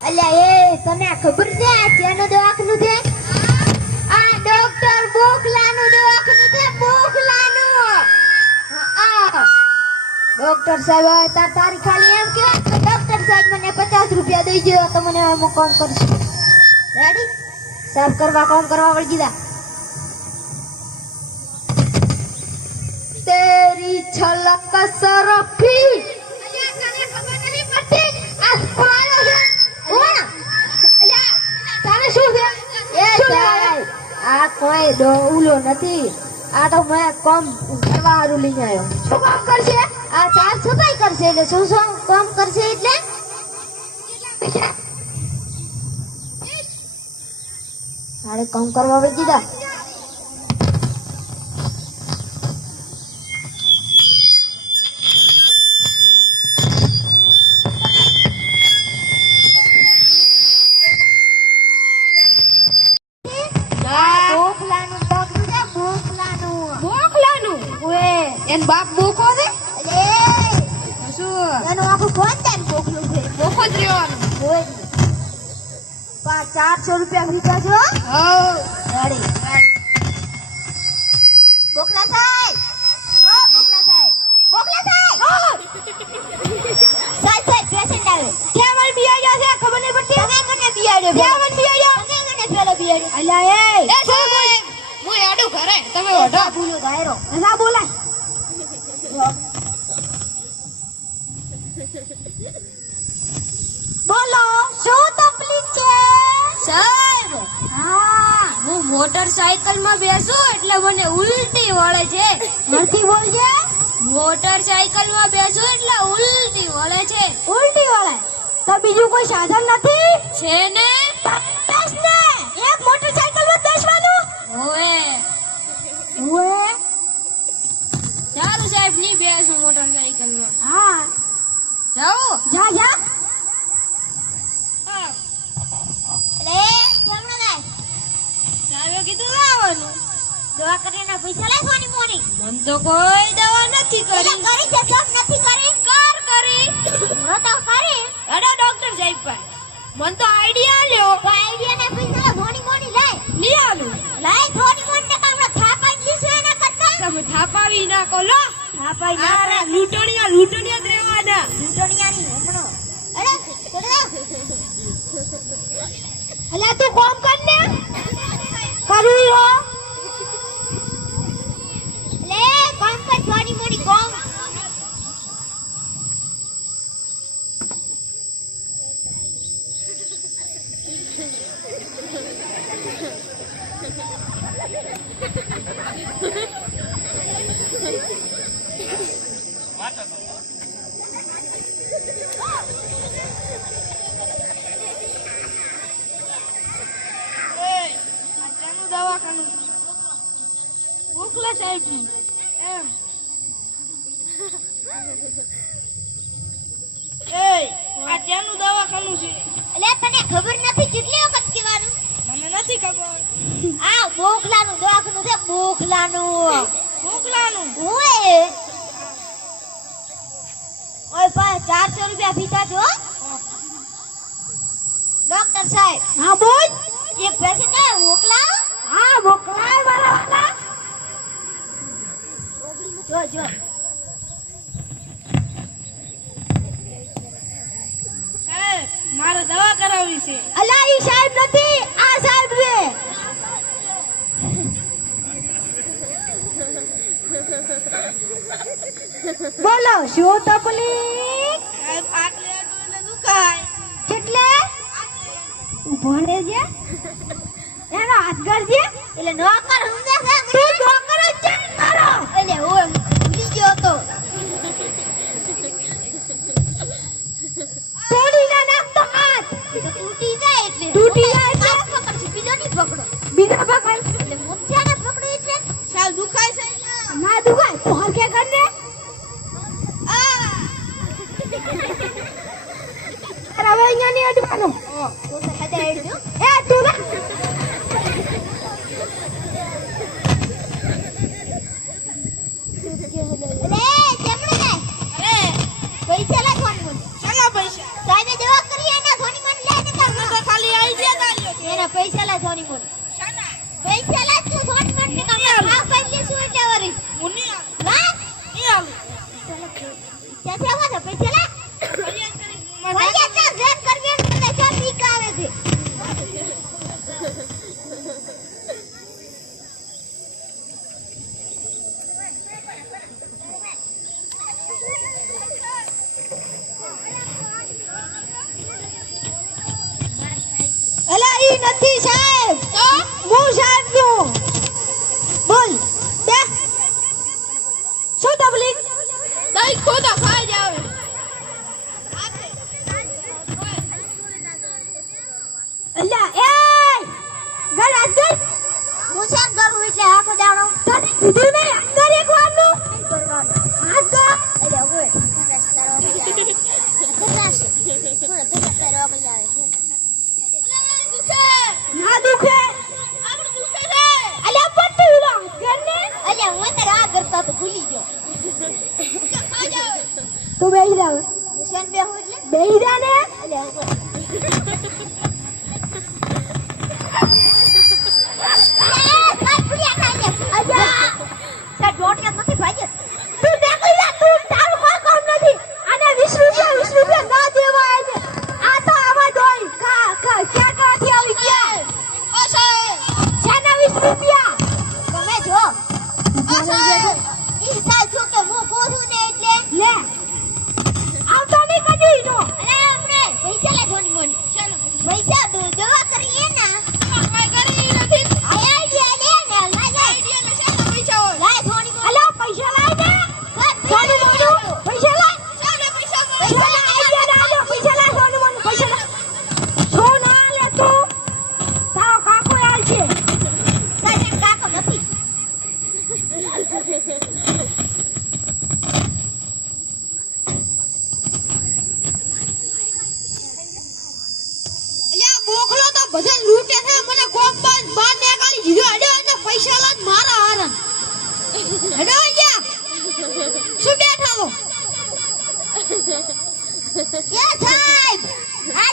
અલ્યા એ તને ખબર છે આ ક્યાંનું દવાખાનું છે? આ ડોક્ટર બોખલાનું દવાખાનું છે, બોખલાનું. હા ડોક્ટર સાહેબ તારી ખાલી એમ કે ડોક્ટર સાહેબ મને 50 રૂપિયા દઈ દો તો મને એમ કામ કરશે. રેડી? સાહેબ કામ કરવા વળગી જા. તેરી છલક સરખી અલ્યા તને ખબર નથી પડતી આ પાલો છે. આ કોઈ ડોઉલો નથી, આ તો મેં કામ કરવા હારું લઈને આવ્યો. શું કામ કરશે? આ સાફ સફાઈ કરશે. એટલે શું કામ કરશે? એટલે સાડે કામ કરવા વળી દીધા. બાપ બોકો છે શું એનું આખું ખોંદાન બોકલું છે. બોકો જ રહેવાનું. 400 રૂપિયા ભીજા છો. રેડી બોકલા સાહેબ, ઓ બોકલા સાહેબ, બોકલા સાહેબ, સાહેબ પેશન્ટ આવે. ક્યાં મને બિયાડ્યા છે ખબર નહીં પડતી. તમે મને બિયાડ્યો. ક્યાં મને બિયાડ્યા? તમે મને પેલો બિયાડ્યો. અલ્યા એ સાહેબ હું એડું ઘરે તમે ઓઢો. બોલો ગાયરો ના બોલાય. બોલો શું તકલીફ છે સાહેબ? હા હું મોટરસાઇકલ માં બેસું એટલે મને ઉલટી વળે છે. નથી બોલજે. મોટરસાઇકલ માં બેસું એટલે ઉલટી વળે છે. ઉલટી વળે તો બીજું કોઈ સાધન નથી? છે ને બેસ ને એક મોટરસાઇકલ માં બેસવાનું. ઓએ ઓએ સારું સાહેબ ની બેસું મોટરસાઇકલ માં. હા જાઓ જા જા. લે કેમનો જાય? સાહેબે કીધું આવવાનું. દવા કરીને પૈસા લે સોની મોની. મન તો કોઈ દવા નથી કરી. કરી છે કેમ નથી કરી? કરી હું તો કરી. અરે ડોક્ટર સાહેબ પાસે મન તો આઈડિયા લ્યો. તો આઈડિયા ને પૈસા સોની મોની લે. લઈ આલું. લાય સોની મોની ને કામડા થાપાઈ દીશે એના કરતા. તમે થાપાવી નાખો લો. થાપાઈ ના આ લૂંટણિયા જ રહેવાના. દુનિયાની હમણો. અરે અલા તું કોમ કર ને. કરું હો. લે કોમ કર સોની મોની કોમ. દવાખાનું મોકલા સાહેબ નું એમ. આ ત્યાંનું દવાખાનું છે. લે તને ખબર નથી કેટલી વખત કહેવાનું? મને નથી ખબર. આ બોખલાનું દવાખાનું છે, બોખલાનું. મોકલાનું ઓય ઓય 400 રૂપિયા ભીતા છો ડોક્ટર સાહેબ. હા બોલ. એક પેશન્ટ આવે મોકલાવ. હા મોકલાય વાળા. જો જો સાહેબ મારે દવા કરાવવી છે. અલા ઈ સાહેબ નથી, આ સાહેબ છે. બોલો શું તકલીફ? સાહેબ આટલે આટલે દુખાય. કેટલે ઉભો રહેજે. એનો હાથ કરજે. એટલે નોકર સમજે છે? તું નોકર જ છે ને મારો. એટલે હું ભૂલી ગયો તો. તોડી ના નાખતો હાથ. તો તૂટી જાય એટલે. તૂટી જાય એટલે? હાથ પકડશે, બીજો નહીં પકડો. બીજા પકડ. એટલે મોચાને પકડો એટલે સાહેબ દુખાય છે. ના દુખાય તો હરખે કરને. અરે હવે અહીંયા નહીં અડવાનું. તો હદે અડજો. એ તું ના અલ્યા પૈસા લા સોની મોન પૈસા લા તું સોની મોન ને કામ ખાવ કરી લેશું એટલે વરી મુની હા ની આલું ત્યાં આવા તો પૈસા લા વળ્યા તો જેમ કરવી મને કે પીક આવે છે અલા ઈ નથી સાહેબ તો હું સાહેબ છું બોલ બે શું તકલીફ દઈ ખોદા ખાઈ જાવે અલ્યા એ ઘર અંદર હું શાક કરું એટલે આખો દાડો તને કીધું ને અંદર એક વારનું હા તો એટલે ઓય ખરાશ તારો ખરાશ થોડો પેરો આવી આવે ના દુખે આપણે દુખે છે અલ્યા પટ્ટી ઉડા ઘરને અલ્યા હું તો આ કરતા તો ભૂલી ગયો ખાઈ જાવે તું બેહી જા હુસેન બેહુ એટલે બેહી જા ને અલ્યા પૈસા દવા કરીએ ના કાઈ કરી નથી આઈડિયા લે ને આઈડિયા ને શાના પૈસા હોય લાય થોડી અલા પૈસા લાય ને થોડી મોડું પૈસા લાય શાના પૈસા પૈસા લાય આઈડિયા ના દો પૈસા લાય થોડી મોડું પૈસા લાય સોના લે તું તારો કાકો આલ છે સાજે કાકો નથી અલ્યા બોખલો તો બધા લૂટે છે મને કોમ બંધ બાર નીકાળી દીધો અડે અને પૈસા લાજ મારા હારન અડે અલ્યા શું બેઠા છો એ સાહેબ આ